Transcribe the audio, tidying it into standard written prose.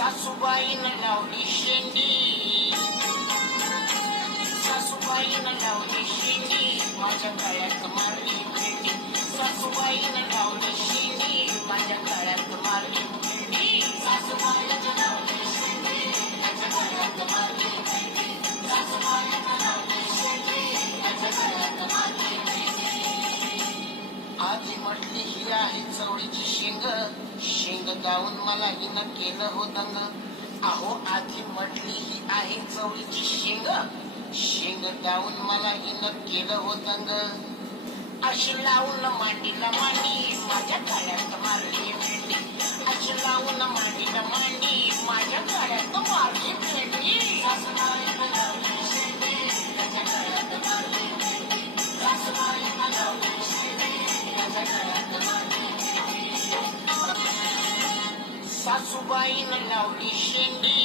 सासूबाईनं लावली शेंडी, सासूबाईनं लावली शेंडी, माझ्या गळ्यात मारली भेंडी. सासूबाईनं लावली शेंडी, माझ्या गळ्यात मारली भेंडी. सासूबाईनं लावली शेंडी, माझ्या गळ्यात मारली भेंडी. सासूबाईनं लावली शेंडी, माझ्या गळ्यात मारली भेंडी. आधी म्हटली ही आहे चवळीची शेंग, शेंग गाऊन मला हिनं केलं हो दंग. अहो आधी म्हटली ही आहे चवळीची शेंग, शेंग गाऊन मला हिनं केलं हो दंग. अशी लावून मांडीला मांडी, माझ्या गळ्यात मारली भेंडी. अशी लावून मांडीला मांडी, माझ्या गळ्यात मारली भेंडी. सासूबाईनं लावली शेंडी, माझ्या गळ्यात मारली भेंडी. सासूबाईनं लावली शेंडी, माझ्या गळ्यात मारली भेंडी. सासूबाईनं लावली शेंडी,